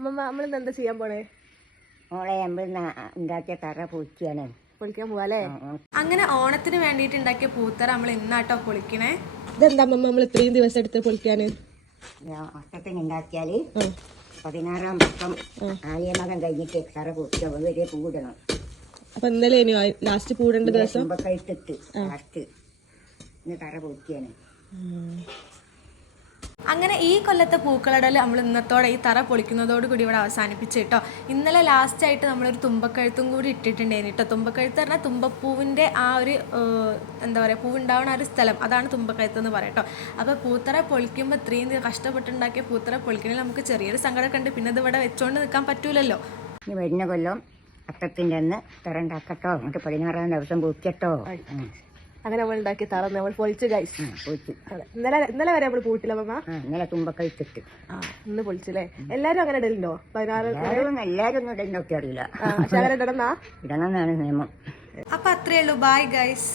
അമ്മമ്മ നമ്മളിന്ന് എന്താ ചെയ്യാൻ പോണേ? മോളെ നമ്മൾ ഉണ്ടാക്കിയ തറ പൊളിക്കാണ്. പൊളിക്കാൻ പോവാല്ലേ? അങ്ങനെ ഓണത്തിന് വേണ്ടിയിട്ട് ഉണ്ടാക്കിയ പൂത്തറ നമ്മൾ ഇന്നാട്ടോ പൊളിക്കണേ. ഇതെന്താ അമ്മമ്മ നമ്മൾ ഇത്രയും ദിവസം എടുത്ത് പൊളിക്കാന്? വർഷത്തിന് ഉണ്ടാക്കിയാല് 16-ാം വർഷം ആലിയമകം കഴിഞ്ഞിട്ട് തറ പൊളിക്കുക വരെ കൂടണം. അപ്പൊ ഇന്നലെ ലാസ്റ്റ് കൂടേണ്ട ദിവസം കഴിട്ടിട്ട് ലാസ്റ്റ് ഇന്ന് തറ പൊളിക്കാണ്. അങ്ങനെ ഈ കൊല്ലത്തെ പൂക്കളടൽ നമ്മൾ ഇന്നത്തോടെ ഈ തറ പൊളിക്കുന്നതോട് കൂടി ഇവിടെ അവസാനിപ്പിച്ചു കേട്ടോ. ഇന്നലെ ലാസ്റ്റ് ആയിട്ട് നമ്മളൊരു തുമ്പക്കഴുത്തും കൂടി ഇട്ടിട്ടുണ്ടായിരുന്നു കേട്ടോ. തുമ്പക്കഴുത്ത് പറഞ്ഞാൽ തുമ്പപ്പൂവിൻ്റെ ആ ഒരു എന്താ പറയുക, പൂവുണ്ടാവുന്ന ആ ഒരു സ്ഥലം, അതാണ് തുമ്പക്കഴുത്ത് എന്ന് പറയാം കേട്ടോ. അപ്പോൾ പൂത്തറ പൊളിക്കുമ്പോൾ ഇത്രയും കഷ്ടപ്പെട്ടുണ്ടാക്കിയ പൂത്തറ പൊളിക്കണമെങ്കിൽ നമുക്ക് ചെറിയൊരു സങ്കടമൊക്കെ ഉണ്ട്. പിന്നെ ഇത് ഇവിടെ വെച്ചുകൊണ്ട് നിൽക്കാൻ പറ്റൂലല്ലോ. ഇനി വരുന്ന കൊല്ലം അത്തത്തിൻ്റെ അന്ന് തറ ഉണ്ടാക്കട്ടോ, എന്നിട്ട് 16-ാം ദിവസം പൊളിക്കട്ടോ. അങ്ങനെ നമ്മൾ ഉണ്ടാക്കിയ തറ നമ്മൾ പൊളിച്ചു കഴിച്ചു. പൊളിച്ചു. ഇന്നലെ വരെ നമ്മൾ പൂട്ടില്ല അമ്മ. ഇന്നലെ തുമ്പക്കഴുത്തിട്ട് ഇന്ന് പൊളിച്ചില്ലേ? എല്ലാരും അങ്ങനെ ഇടലുണ്ടോ? 16 എല്ലാരും ഒന്നും ഇടുന്നൊക്കെ അറിയില്ല. പക്ഷെ അങ്ങനെ ഇടണമെന്നാ ഇടണമെന്നാണ് നിയമം. അപ്പം അത്രയേ ഉള്ളൂ. Bye guys.